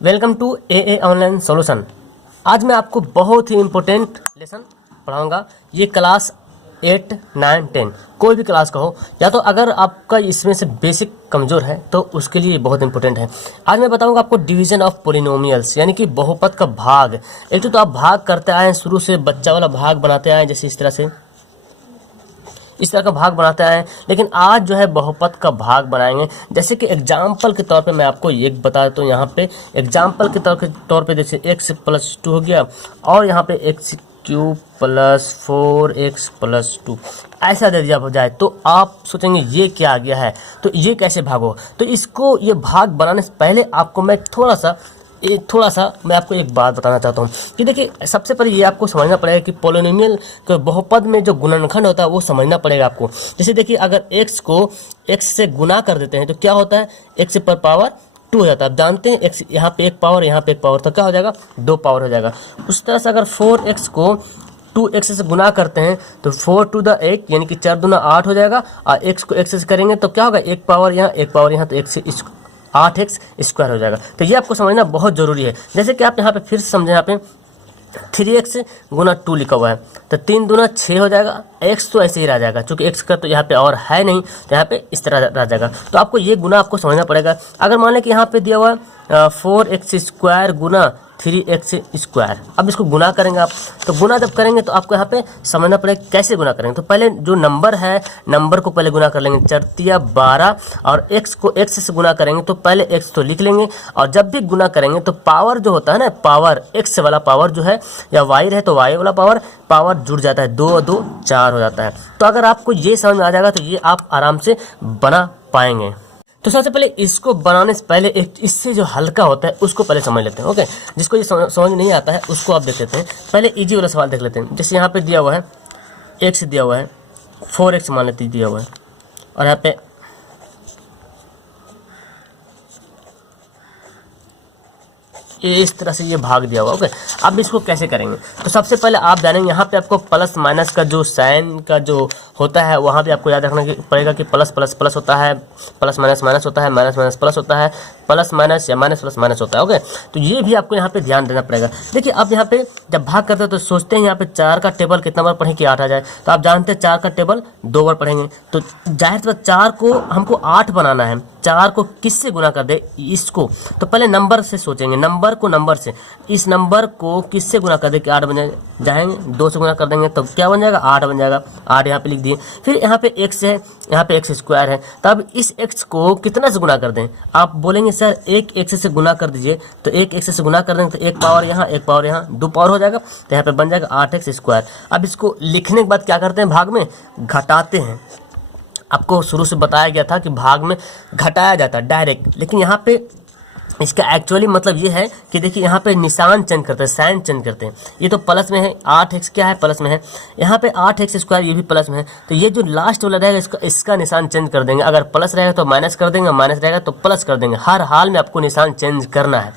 Welcome to a online solution. आज मैं आपको बहुत ही इम्पोर्टेंट लेसन पढ़ाऊंगा। ये क्लास 8, 9, 10 कोई भी क्लास का हो, या तो अगर आपका इसमें से बेसिक कमज़ोर है तो उसके लिए बहुत इंपॉर्टेंट है। आज मैं बताऊंगा आपको डिवीजन ऑफ पोलिनोमियल्स, यानी कि बहुपद का भाग। एक तो आप भाग करते आए हैं, शुरू से बच्चा वाला भाग बनाते आए, जैसे इस तरह का भाग बनाते आए हैं, लेकिन आज जो है बहुपद का भाग बनाएंगे। जैसे कि एग्जाम्पल के तौर पे मैं आपको एक बता देता हूँ। यहाँ पे एग्जाम्पल के तौर पे जैसे x + 2 हो गया, और यहाँ पे x³ + 4x + 2 ऐसा दे दिया जाए, तो आप सोचेंगे ये क्या आ गया है, तो ये कैसे भाग हो। तो इसको ये भाग बनाने से पहले आपको मैं थोड़ा सा मैं आपको एक बात बताना चाहता हूँ कि देखिए, सबसे पहले ये आपको समझना पड़ेगा कि पोलिनोमियल के बहुपद में जो गुणनखंड होता है वो समझना पड़ेगा आपको। जैसे देखिए, अगर x को x से गुना कर देते हैं तो क्या होता है, x पर पावर 2 हो जाता है। आप जानते हैं x यहाँ पे एक पावर, यहाँ पे एक पावर, तो क्या हो जाएगा, 2 पावर हो जाएगा। उस तरह से अगर 4x को 2x से गुना करते हैं तो 4 to the 8 यानी कि 4 दूना 8 हो जाएगा, और x को x से करेंगे तो क्या होगा, एक पावर यहाँ एक पावर यहाँ, तो 8x² हो जाएगा। तो ये आपको समझना बहुत ज़रूरी है। जैसे कि आप यहाँ पे फिर से समझें, यहाँ पे 3x गुना 2 लिखा हुआ है, तो 3 दूना 6 हो जाएगा। x तो ऐसे ही रह जाएगा, चूँकि x का तो यहाँ पे और है नहीं, तो यहाँ पे इस तरह रह जाएगा। तो आपको ये गुना आपको समझना पड़ेगा। अगर मान लें कि यहाँ पे दिया हुआ है 4x² गुना 3x², अब इसको गुना करेंगे आप, तो गुना जब करेंगे तो आपको यहाँ पे समझना पड़ेगा कैसे गुना करेंगे। तो पहले जो नंबर है, नंबर को पहले गुना कर लेंगे, 4 × 12, और x को x से गुना करेंगे तो पहले x तो लिख लेंगे, और जब भी गुना करेंगे तो पावर जो होता है ना, पावर x वाला पावर जो है, या y है तो y वाला पावर जुड़ जाता है, 2 और 2 4 हो जाता है। तो अगर आपको ये समझ में आ जाएगा तो ये आप आराम से बना पाएंगे। तो सबसे पहले इसको बनाने से पहले एक इससे जो हल्का होता है उसको पहले समझ लेते हैं। ओके, जिसको ये समझ नहीं आता है उसको आप देख लेते हैं। पहले इजी वाला सवाल देख लेते हैं। जैसे यहाँ पे दिया हुआ है x दिया हुआ है, 4x मान लेते दिया हुआ है, और यहाँ पे इस तरह से ये भाग दिया हुआ। ओके, अब इसको कैसे करेंगे, तो सबसे पहले आप जानेंगे यहाँ पे आपको प्लस माइनस का जो साइन का जो होता है, वहाँ पे आपको याद रखना पड़ेगा कि प्लस प्लस प्लस होता है, प्लस माइनस माइनस होता है, माइनस माइनस प्लस होता है, प्लस माइनस या माइनस प्लस माइनस होता है। ओके, तो ये भी आपको यहाँ पे ध्यान देना पड़ेगा। देखिए, अब यहाँ पे जब भाग करते हैं तो सोचते हैं यहाँ पे 4 का टेबल कितना बार पढ़ें कि 8 आ जाए, तो आप जानते हैं 4 का टेबल 2 बार पढ़ेंगे, तो जाहिर सी बात 4 को हमको 8 बनाना है। 4 को किससे गुना कर दे, इसको, तो पहले नंबर से सोचेंगे, नंबर को नंबर से, इस नंबर को किससे गुना कर दे कि 8 बन जाएंगे, 2 से गुना कर देंगे तो क्या बन जाएगा, 8 बन जाएगा। 8 यहाँ पे लिख दिए। फिर यहाँ पे x है, यहाँ पे x² है, तब इस x को कितना से गुना कर दें, आप बोलेंगे सर एक x से गुना कर दीजिए, तो एक x से गुना कर देंगे तो एक पावर यहाँ एक पावर यहाँ, 2 पावर हो जाएगा, तो यहाँ पे बन जाएगा 8x²। अब इसको लिखने के बाद क्या करते हैं, भाग में घटाते हैं। आपको शुरू से बताया गया था कि भाग में घटाया जाता है डायरेक्ट, लेकिन यहाँ पे इसका एक्चुअली मतलब ये है कि देखिए यहाँ पे निशान चेंज करते हैं, साइन चेंज करते हैं। ये तो प्लस में है, 8x क्या है, प्लस में है, यहाँ पे 8x², ये भी प्लस में है, तो ये जो लास्ट वाला रहेगा इसका निशान चेंज कर देंगे। अगर प्लस रहेगा तो माइनस कर देंगे, माइनस रहेगा तो प्लस कर देंगे। हर हाल में आपको निशान चेंज करना है,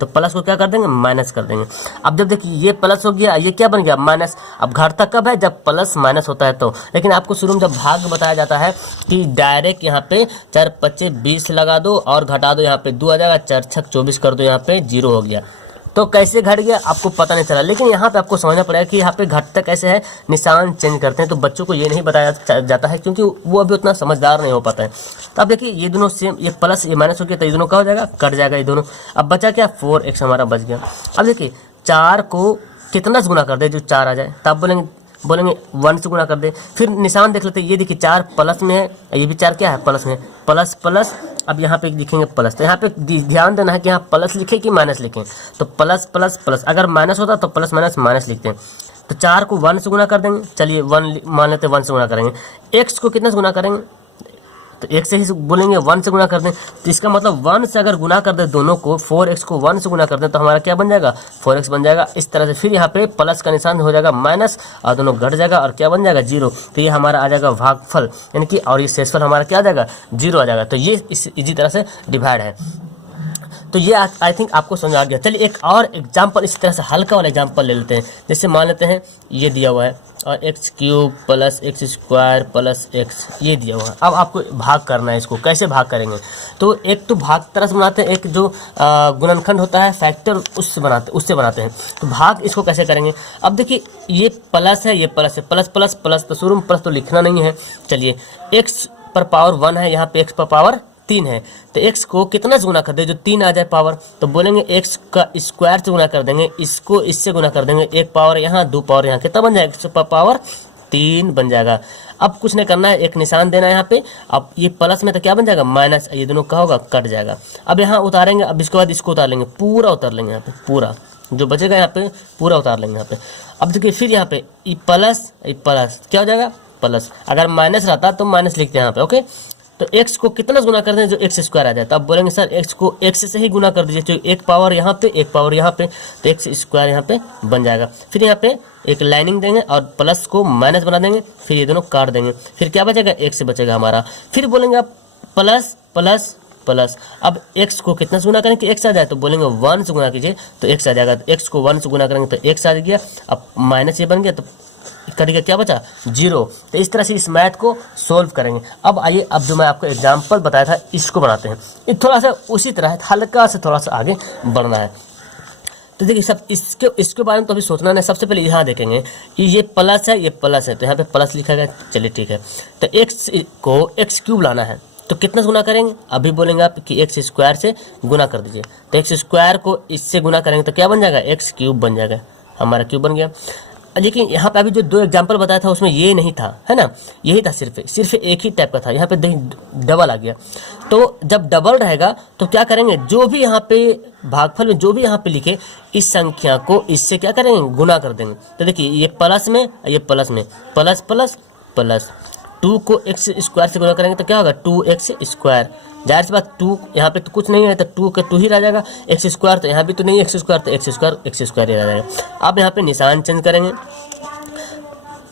तो प्लस को क्या कर देंगे, माइनस कर देंगे। अब जब देखिए ये प्लस हो गया, ये क्या बन गया, माइनस। अब घटता कब है, जब प्लस माइनस होता है तो। लेकिन आपको शुरू में जब भाग बताया जाता है कि डायरेक्ट यहाँ पे 4 × 5 = 20 लगा दो और घटा दो, यहाँ पे 2 आ जाएगा, 4 × 6 = 24 कर दो, यहाँ पे 0 हो गया। तो कैसे घट गया आपको पता नहीं चला, लेकिन यहाँ पे आपको समझना पड़ेगा कि यहाँ पे घटता कैसे है, निशान चेंज करते हैं। तो बच्चों को ये नहीं बताया जाता है क्योंकि वो अभी उतना समझदार नहीं हो पाता है। तो अब देखिए ये दोनों सेम, ये प्लस ये माइनस हो गया, तो ये दोनों क्या हो जाएगा, कट जाएगा ये दोनों। अब बचा क्या, 4x हमारा बच गया। अब देखिए 4 को कितना से गुना कर दे जो 4 आ जाए, तो आप बोलेंगे 1 से गुना कर दे। फिर निशान देख लेते हैं, ये देखिए 4 प्लस में है, ये भी 4 क्या है, प्लस में है, प्लस प्लस। अब यहाँ पे लिखेंगे प्लस, तो यहाँ पे ध्यान देना है कि यहाँ प्लस लिखे कि माइनस लिखें, तो प्लस प्लस प्लस। अगर माइनस होता तो प्लस माइनस माइनस लिखते हैं। तो 4 को 1 से गुना कर देंगे, चलिए 1 मान लेते हैं, 1 से गुना करेंगे। x को कितना से गुना करेंगे, तो 1 से ही बोलेंगे, 1 से गुना कर दें, तो इसका मतलब 1 से अगर गुना कर दे दोनों को, 4x को 1 से गुना कर दें तो हमारा क्या बन जाएगा, 4x बन जाएगा। इस तरह से फिर यहाँ पे प्लस का निशान हो जाएगा माइनस, और दोनों घट जाएगा और क्या बन जाएगा, 0। तो ये हमारा आ जाएगा भागफल, यानी कि, और ये शेषफल हमारा क्या आ जाएगा, 0 आ जाएगा। तो ये इस इसी तरह से डिवाइड है। तो ये आई थिंक आपको समझ आ गया। चलिए एक और एग्जाम्पल इस तरह से हल्का वाला एग्जाम्पल ले लेते हैं। जैसे मान लेते हैं ये दिया हुआ है और x cube plus x square plus x ये दिया हुआ है। अब आपको भाग करना है। इसको कैसे भाग करेंगे? तो एक तो भाग तरह से बनाते हैं, एक जो गुणनखंड होता है फैक्टर उससे बनाते हैं। तो भाग इसको कैसे करेंगे? अब देखिए ये प्लस है, ये प्लस है, प्लस प्लस प्लस, तो शुरू में प्लस तो लिखना नहीं है। चलिए एक्स पर पावर 1 है, यहाँ पे एक्स पर पावर 3 है, तो x को कितना से गुना कर दे जो 3 आ जाए पावर, तो बोलेंगे x का स्क्वायर से गुना कर देंगे, इसको इससे गुना कर देंगे, एक पावर यहाँ दो पावर यहाँ, कितना बन जाएगा? x पर पावर 3 बन जाएगा। अब कुछ नहीं करना है, एक निशान देना है यहाँ पे। अब ये प्लस में तो क्या बन जाएगा? माइनस, ये दोनों का होगा कट जाएगा। अब यहाँ उतारेंगे, अब इसके बाद इसको उतार लेंगे, पूरा उतार लेंगे यहाँ पे, पूरा जो बचेगा यहाँ पे पूरा उतार लेंगे यहाँ पे। अब देखिए फिर यहाँ पे ये प्लस क्या हो जाएगा? प्लस। अगर माइनस रहता तो माइनस लिखते हैं यहाँ पे, ओके। तो x को कितना गुना कर दें जो एक्स स्क्वायर आ जाए? तो अब बोलेंगे सर x को x से ही गुना कर दीजिए, तो एक पावर यहाँ पे एक पावर यहाँ पे, तो एक्स स्क्वायर यहाँ पे बन जाएगा। फिर यहाँ पे एक लाइनिंग देंगे और प्लस को माइनस बना देंगे, फिर ये दोनों काट देंगे, फिर क्या बचेगा? x बचेगा हमारा। फिर बोलेंगे आप प्लस प्लस प्लस। अब x को कितना से गुना करें कि x आ जाए? तो बोलेंगे 1 से गुना कीजिए तो x आ जाएगा। तो x को 1 से गुना करेंगे तो x आ गया। अब माइनस ये बन गया तो करेंगे क्या बचा? 0। तो इस तरह से इस मैथ को सोल्व करेंगे। अब आइए, अब जो मैं आपको एग्जाम्पल बताया था इसको बनाते हैं। ये थोड़ा सा उसी तरह है, हल्का से थोड़ा सा आगे बढ़ना है। तो देखिए सब इसके बारे में तो अभी सोचना नहीं। सबसे पहले यहाँ देखेंगे कि ये प्लस है, ये प्लस है, तो यहाँ पे प्लस लिखा गया। चलिए ठीक है, तो एक्स को एक्स क्यूब लाना है, तो कितना से गुना करेंगे? अभी बोलेंगे आप कि एक्स स्क्वायर से गुना कर दीजिए, तो एक्स स्क्वायर को इससे गुना करेंगे तो क्या बन जाएगा? एक्स क्यूब बन जाएगा, हमारा क्यूब बन गया। लेकिन यहाँ पे अभी जो दो एग्जाम्पल बताया था उसमें ये नहीं था, है ना, यही था, सिर्फ एक ही टाइप का था। यहाँ पे डबल आ गया। तो जब डबल रहेगा तो क्या करेंगे? जो भी यहाँ पे भागफल में जो भी यहाँ पे लिखे इस संख्या को इससे क्या करेंगे? गुना कर देंगे। तो देखिए ये प्लस में, ये प्लस में, प्लस प्लस प्लस, 2 को एक्स स्क्वायर से गुना करेंगे तो क्या होगा? 2x square. जाहिर सी बात 2 यहाँ पे तो कुछ नहीं है, तो 2 का 2 ही रह जाएगा। एक्स स्क्वायर तो यहाँ भी तो नहीं है, एक्स स्क्वायर तो एक्स स्क्वायर ही रह जाएगा। अब यहाँ पे निशान चेंज करेंगे,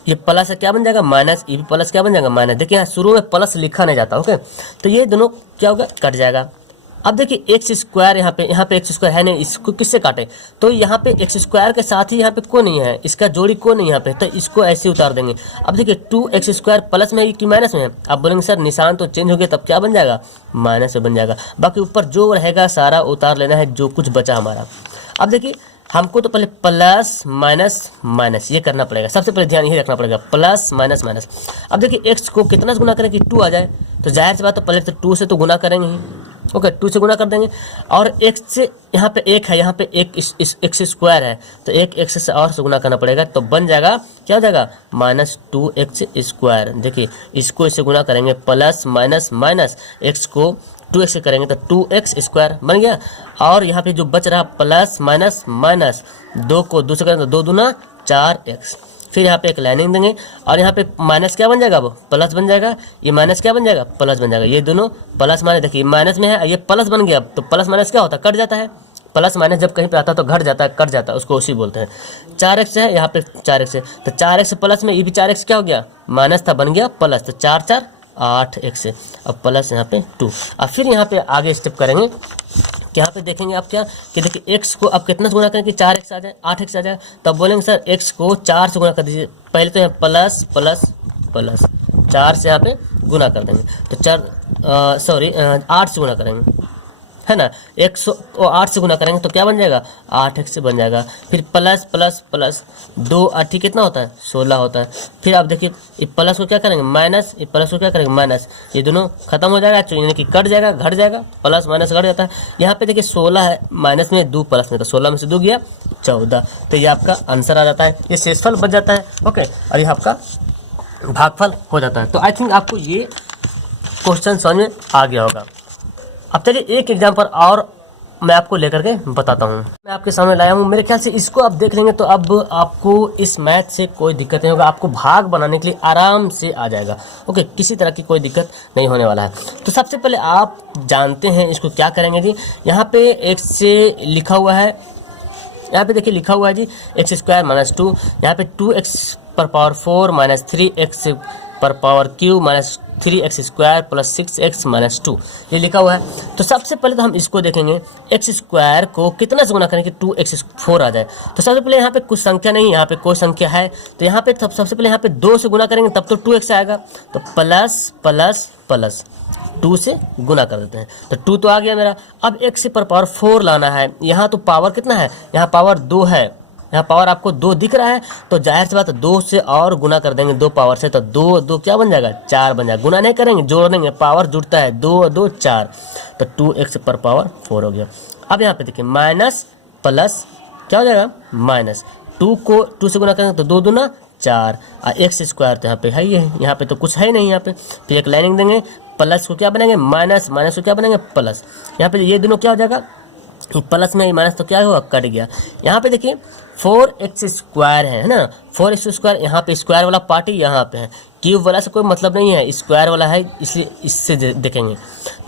ये प्लस है क्या बन जाएगा? माइनस, ये भी प्लस क्या बन जाएगा? माइनस। देखिए यहाँ शुरू में प्लस लिखा नहीं जाता, ओके। तो ये दोनों क्या होगा? कट जाएगा। अब देखिए एक्स स्क्वायर यहाँ पे एक्स स्क्वायर है नहीं, इसको किससे काटे? तो यहाँ पे एक्स स्क्वायर के साथ ही यहाँ पे को नहीं है, इसका जोड़ी को नहीं यहाँ पे, तो इसको ऐसे उतार देंगे। अब देखिए 2x स्क्वायर प्लस में है कि माइनस में है? अब बोलेंगे सर निशान तो चेंज हो गया, तब क्या बन जाएगा? माइनस में बन जाएगा। बाकी ऊपर जो रहेगा सारा उतार लेना है, जो कुछ बचा हमारा। अब देखिए हमको तो पहले प्लस माइनस माइनस ये करना पड़ेगा, सबसे पहले ध्यान यही रखना पड़ेगा, प्लस माइनस माइनस। अब देखिए x को कितना से गुना करें कि 2 आ जाए? तो जाहिर सी बात तो पहले तो 2 से तो गुना करेंगे ही, ओके, 2 से गुना कर देंगे। और x से यहाँ पे 1 है, यहाँ पे एक एक्स स्क्वायर है, तो एक x से और से गुना करना पड़ेगा, तो बन जाएगा क्या हो जाएगा? -2x square. देखिए इसको इससे गुना करेंगे, प्लस माइनस माइनस, x को 2x से करेंगे तो 2x स्क्वायर बन गया। और यहाँ पे जो बच रहा प्लस माइनस माइनस, 2 को 2 से करेंगे तो 2 दूना 4x। फिर यहाँ पे एक लाइनिंग देंगे और यहाँ पे माइनस क्या बन जाएगा? अब प्लस बन जाएगा, ये माइनस क्या बन जाएगा? प्लस बन जाएगा। ये दोनों प्लस माइनस, देखिए माइनस में है, ये प्लस बन गया, तो प्लस माइनस क्या होता है? कट जाता है। प्लस माइनस जब कहीं पे आता है तो घट जाता है, कट जाता है, उसको उसी बोलते हैं। 4x है, यहाँ पे 4x है, तो 4x प्लस में ये भी 4x क्या हो गया? माइनस था, बन गया प्लस, तो 4 4 8x है, अब प्लस यहाँ पे 2। अब फिर यहाँ पे आगे स्टेप करेंगे, यहाँ पे देखेंगे आप क्या कि देखिए x को अब कितना से गुना करें कि 4x आ जाए, 8x आ जाए? तब बोलेंगे सर x को 4 से गुना कर दीजिए। पहले तो यहाँ प्लस प्लस प्लस 4 से यहाँ पे गुना कर देंगे, तो 8 से गुना करेंगे, है ना। 108 से गुना करेंगे तो क्या बन जाएगा? 8x से बन जाएगा। फिर प्लस प्लस प्लस 2 8 कितना होता है? 16 होता है। फिर आप देखिए ये प्लस को क्या करेंगे? माइनस, ये प्लस को क्या करेंगे? माइनस, ये दोनों खत्म हो जाएगा, यानी कि कट जाएगा, घट जाएगा, प्लस माइनस घट जाता है। यहाँ पे देखिए 16 है माइनस में, 2 प्लस में, तो 16 में से 2 गया 14, तो ये आपका आंसर आ जाता है, ये शेषफल बच जाता है, ओके, और ये आपका भागफल हो जाता है। तो आई थिंक आपको ये क्वेश्चन समझ में आ गया होगा। अब चलिए एक एग्जाम्पल और मैं आपको लेकर के बताता हूँ, मैं आपके सामने लाया हूँ। मेरे ख्याल से इसको आप देख लेंगे तो अब आपको इस मैथ से कोई दिक्कत नहीं होगा, आपको भाग बनाने के लिए आराम से आ जाएगा, ओके, किसी तरह की कोई दिक्कत नहीं होने वाला है। तो सबसे पहले आप जानते हैं इसको क्या करेंगे जी। यहाँ पे x से लिखा हुआ है, यहाँ पे देखिए लिखा हुआ है जी एक्स स्क्वायर माइनस 2, यहाँ पे 2x पर पावर 4 माइनस 3x पर power Q minus 3x² plus 6x minus 2 ये लिखा हुआ है। तो सबसे पहले तो हम इसको देखेंगे x² को कितना से गुना करें कि 2x4 आ जाए। तो सबसे पहले यहाँ पे कुछ संख्या नहीं, यहाँ पे कोई संख्या है तो यहाँ पे सबसे पहले यहाँ पे 2 से गुना करेंगे तब तो 2x आएगा। तो प्लस प्लस प्लस 2 से गुना कर देते हैं तो 2 तो आ गया मेरा। अब x पर पावर 4 लाना है। यहाँ तो पावर कितना है, यहाँ पावर 2 है, यहाँ पावर आपको 2 दिख रहा है तो जाहिर सी बात है 2 से और गुना कर देंगे 2 पावर से, तो 2 2 क्या बन जाएगा 4 बन जाएगा। गुना नहीं करेंगे, जोड़ देंगे, पावर जुड़ता है 2 2 4 तो 2x पर पावर 4 हो गया। अब यहाँ पे देखिए माइनस प्लस क्या हो जाएगा माइनस 2 को 2 से गुना करेंगे तो 2 दूना 4 और x² तो यहाँ पे है ही है, यहाँ पे तो कुछ है ही नहीं। यहाँ पे फिर एक लाइनिंग देंगे, प्लस को क्या बनेंगे माइनस, माइनस को क्या बनेंगे प्लस। यहाँ पे ये दोनों क्या हो जाएगा, प्लस में माइनस तो क्या हुआ कट गया। यहाँ पे देखिए 4x² है ना, 4x², यहाँ पे स्क्वायर वाला पार्ट ही यहाँ पे है, क्यूब वाला से कोई मतलब नहीं है, स्क्वायर वाला है इसलिए इससे देखेंगे।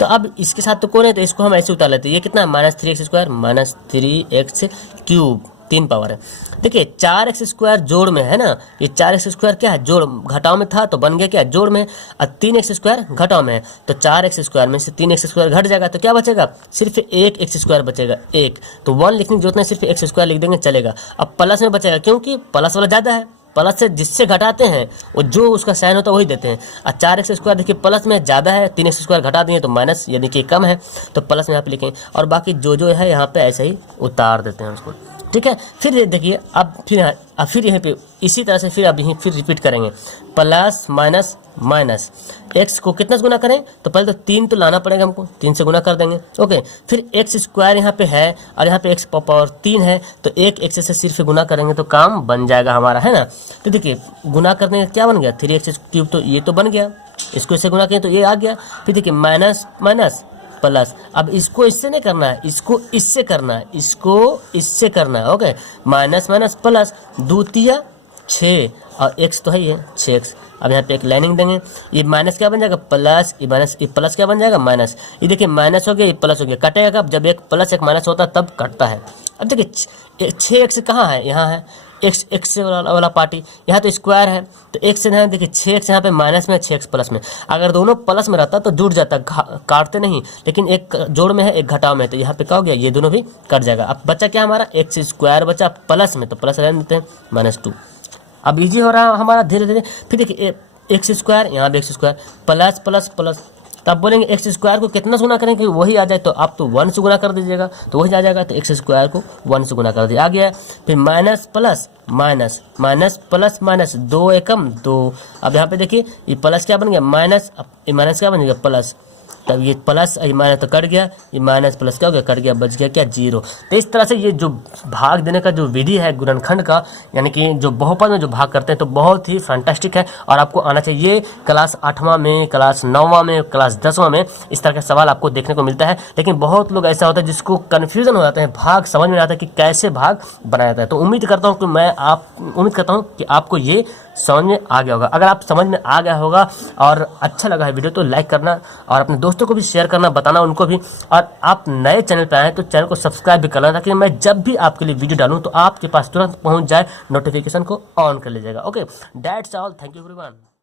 तो अब इसके साथ तो कौन है तो इसको हम ऐसे उतार लेते हैं। ये कितना है minus 3x² minus 3x³ 3 power है। देखिए 4x² जोड़ में है ना, ये 4x² क्या है जोड़, घटाव में था तो बन गया क्या जोड़ में, और 3x² घटाव में है तो 4x² में से 3x² घट जाएगा तो क्या बचेगा सिर्फ 1x² बचेगा 1। तो 1 लिखने की जरूरत नहीं, सिर्फ x² लिख देंगे चलेगा। अब प्लस में बचेगा क्योंकि प्लस वाला ज़्यादा है, प्लस से जिससे घटाते हैं वो जो उसका साइन होता है वही देते हैं। और 4x² देखिए प्लस में ज़्यादा है, 3x² घटा देंगे तो माइनस यानी कि कम है तो प्लस में यहाँ पे लिखेंगे, और बाकी जो है यहाँ पे ऐसे ही उतार देते हैं उसको, ठीक है। फिर देखिए अब फिर यहाँ पे इसी तरह से फिर अब यहीं फिर रिपीट करेंगे, प्लस माइनस माइनस x को कितना से गुना करें तो पहले तो 3 तो लाना पड़ेगा हमको, 3 से गुना कर देंगे ओके। फिर x² यहाँ पे है और यहाँ पे x पावर 3 है तो एक x से सिर्फ गुना करेंगे तो काम बन जाएगा हमारा, है ना। तो देखिए गुना करने का क्या बन गया 3x³ तो ये तो बन गया, इसको इससे गुना किए तो ये आ गया। फिर देखिए माइनस माइनस प्लस, अब इसको इससे नहीं करना है, इसको इससे करना है, इसको इससे करना है ओके। माइनस माइनस प्लस 2 तिया 6 और x तो है ही है 6x। अब यहाँ पे एक लाइनिंग देंगे, ये माइनस क्या बन जाएगा प्लस, ये माइनस, ये प्लस क्या बन जाएगा माइनस। ये देखिए माइनस हो गया, ये प्लस हो गया, कटेगा कब जब एक प्लस एक माइनस होता है तब कटता है। अब देखिए 6x कहाँ है, यहाँ है x वाला पार्टी, यहाँ तो स्क्वायर है तो x से यहाँ देखिए 6x यहाँ पे माइनस में 6x प्लस में, अगर दोनों प्लस में रहता तो जुड़ जाता, काटते नहीं, लेकिन एक जोड़ में है एक घटाव में तो यहाँ पे क्या हो गया ये दोनों भी कट जाएगा। अब बचा क्या हमारा x² बचा प्लस में तो प्लस रहने देते हैं -2। अब इजी हो रहा है हमारा धीरे धीरे। फिर देखिए x² यहाँ भी x² प्लस प्लस प्लस, तब बोलेंगे x² को कितना से गुना करें कि वही आ जाए, तो आप तो 1 से गुना कर दीजिएगा तो वही आ जाएगा, तो x² को 1 से गुना कर दिया आ गया। फिर minus plus minus minus plus minus 2 एकम 2। अब यहाँ पे देखिए ये प्लस क्या बन गया माइनस, ये माइनस क्या बन गया प्लस, तब ये प्लस ये माइनस तो कट गया, ये माइनस प्लस क्या हो गया कट गया, बच गया क्या 0। तो इस तरह से ये जो भाग देने का जो विधि है गुणनखंड का, यानी कि जो बहुपद में जो भाग करते हैं तो बहुत ही फैंटास्टिक है और आपको आना चाहिए। क्लास 8वां में, क्लास 9वां में, क्लास 10वां में इस तरह का सवाल आपको देखने को मिलता है। लेकिन बहुत लोग ऐसा होता है जिसको कन्फ्यूजन हो जाता है, भाग समझ में आता है कि कैसे भाग बनाया जाता है। तो उम्मीद करता हूँ कि आपको ये समझ में आ गया होगा। अगर आप समझ में आ गया होगा और अच्छा लगा है वीडियो तो लाइक करना और अपने दोस्तों को भी शेयर करना, बताना उनको भी। और आप नए चैनल पे आए तो चैनल को सब्सक्राइब भी करना ताकि मैं जब भी आपके लिए वीडियो डालूं तो आपके पास तुरंत पहुंच जाए, नोटिफिकेशन को ऑन कर लीजिएगा। Okay, that's all, thank you everyone.